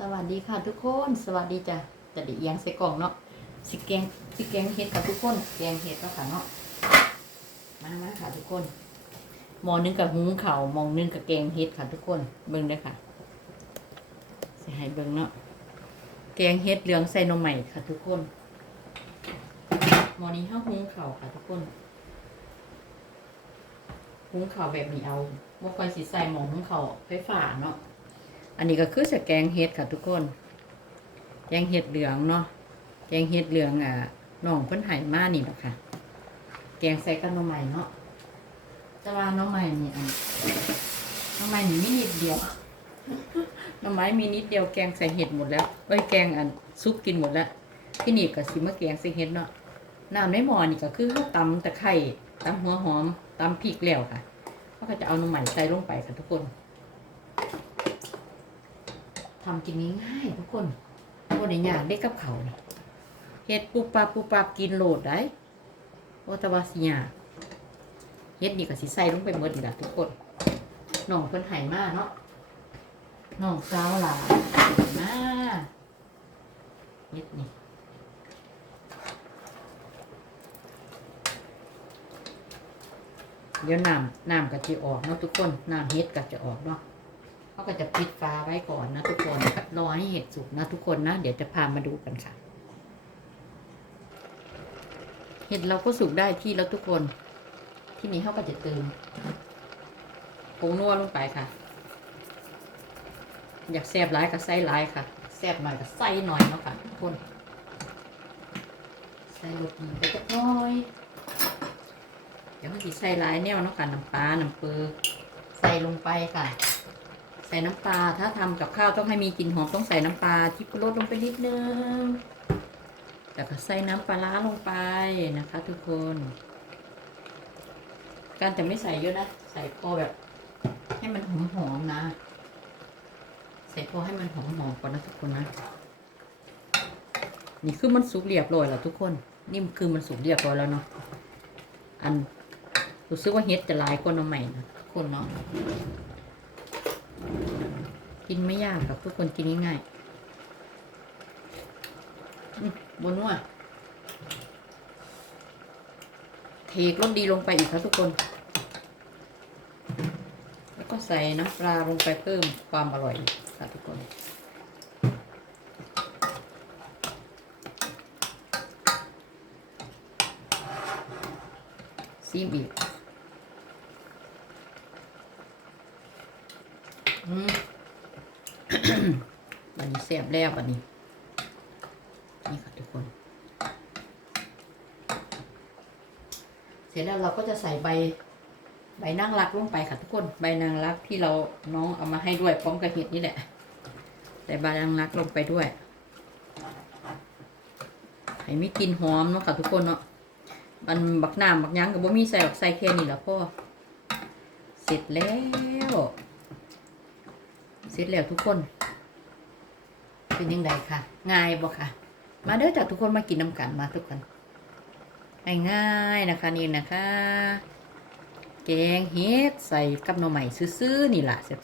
สวัสดีค่ะทุกคนสวัสดีจ้ะจะไดีเอียงใส่กล่องเนาะสิแกงสิแกงเห็ดค่ะทุกคนแกงเห็ดก็ค่ะเนาะมามาค่ะทุกคนหมอนึงกับหุงเข่าหมองนึงกับแกงเห็ดค่ะทุกคนเบิ่งเด้อค่ะสิให้เบิ่งเนาะแกงเห็ดเหลืองใส่นมใหม่ค่ะทุกคนหมอนี้ห้าหุงเข่าค่ะทุกคนหุงเข่าแบบนี้เอาว่าคอยสิใส่หมองหุงเข่าไฟฟ้าเนาะ อันนี้ก็คือจะแกงเห็ดค่ะทุกคน แกงเห็ดเหลืองเนาะ แกงเห็ดเหลืองอะน้องเพิ่นไห่มานี่แหละค่ะ แกงใส่กันน้ำใหม่เนาะจะว่าน้ำใหม่นี่อันน้ำใหม่นี่มีนิดเดียว น้ำไม้มีนิดเดียวแกงใส่เห็ดหมดแล้วเอ้ยแกงอันซุปกินหมดแล้วที่นี่ก็สิมาแกงใส่เห็ดเนาะ น้ำในหม้อนี่ก็คือตำตะไคร้ตำหัวหอมตำพริกแล้วค่ะก็จะเอาน้ำใหม่ใส่ลงไปค่ะทุกคน ทำกินง่ายๆทุกคนวันนี้อยากได้กับเขานี่เฮ็ดปูปลาปูปลากินโหลดได้โอตะวาสิยาเฮ็ดนี่ก็สิใส่ลงไปหมดนี่ล่ะทุกคนน้องเพิ่นให้มาเนาะน้องสาวหลานมาเฮ็ดนี่เดี๋ยวน้ำน้ำก็จะออกเนาะทุกคนน้ำเฮ็ดก็จะออกเนาะ เขาก็จะปิดฟ้าไว้ก่อนนะทุกคนรอให้เห็ดสุกนะทุกคนนะ เดี๋ยวจะพามาดูกันค่ะ เห็ดเราก็สุกได้ที่แล้วทุกคน ที่นี้เขาก็จะเติมผงนัวลงไปค่ะ อยากแซ่บร้ายก็ใส่ร้ายค่ะแซ่บหน่อยก็ใส่หน่อยเนาะค่ะทุกคนใส่รสดีไปจักน้อย เดี๋ยวเขาจะใส่ร้ายแนวเนาะค่ะน้ำปลาน้ำเปลือใส่ลงไปค่ะ ใส่น้ำปลา ถ้าทำกับข้าวต้องให้มีกลิ่นหอมต้องใส่น้ำปลาที่ลดลงไปนิดนึงแล้วก็ใส่น้ำปลาร้าลงไปนะคะ ทุกคน การจะไม่ใส่เยอะนะ ใส่พอแบบ ให้มันหอมหอมๆนะ ใส่พอให้มันหอมหอมๆก่อนนะทุกคนนะ นี่คือมันสุกเรียบร้อยแล้วทุกคน นี่คือมันสุกเรียบร้อยแล้วเนาะ อันรู้สึกว่าเฮ็ดจะลายกว่าน้ำใหม่นะทุกคนเนาะ กินไม่ยากครับทุกคนกินง่ายๆบนนัวเทกรสดีลงไปอีกครับทุกคน แล้วก็ใส่น้ำปลาลงไปเพิ่มความอร่อยค่ะทุกคนซีมอีอื มันนี้แซ่บแล้วบันนี้ นี่ค่ะทุกคน เสร็จแล้วเราก็จะใส่ใบใบนางรักลงไปค่ะทุกคน ใบนางรักที่เราน้องเอามาให้ด้วยพร้อมกับเห็ดนี่แหละใส่ใบนางรักลงไปด้วยให้มีกลิ่นหอมเนาะค่ะทุกคนเนาะ มันบักน้ำบักยั้งกับบ่มีใส่บักใส่แค่นี้แหละพ่อ เสร็จแล้ว สร็จแล้วทุกคน เป็นยังไงค่ะ ง่ายบ่ค่ะ มาเด้อจากทุกคนมากินน้ำกันมาทุกคนง่ายๆนะคะนี่นะคะ แกงเฮ็ดใส่กับหน่อใหม่ซื่อๆนี่ล่ะแซ่บ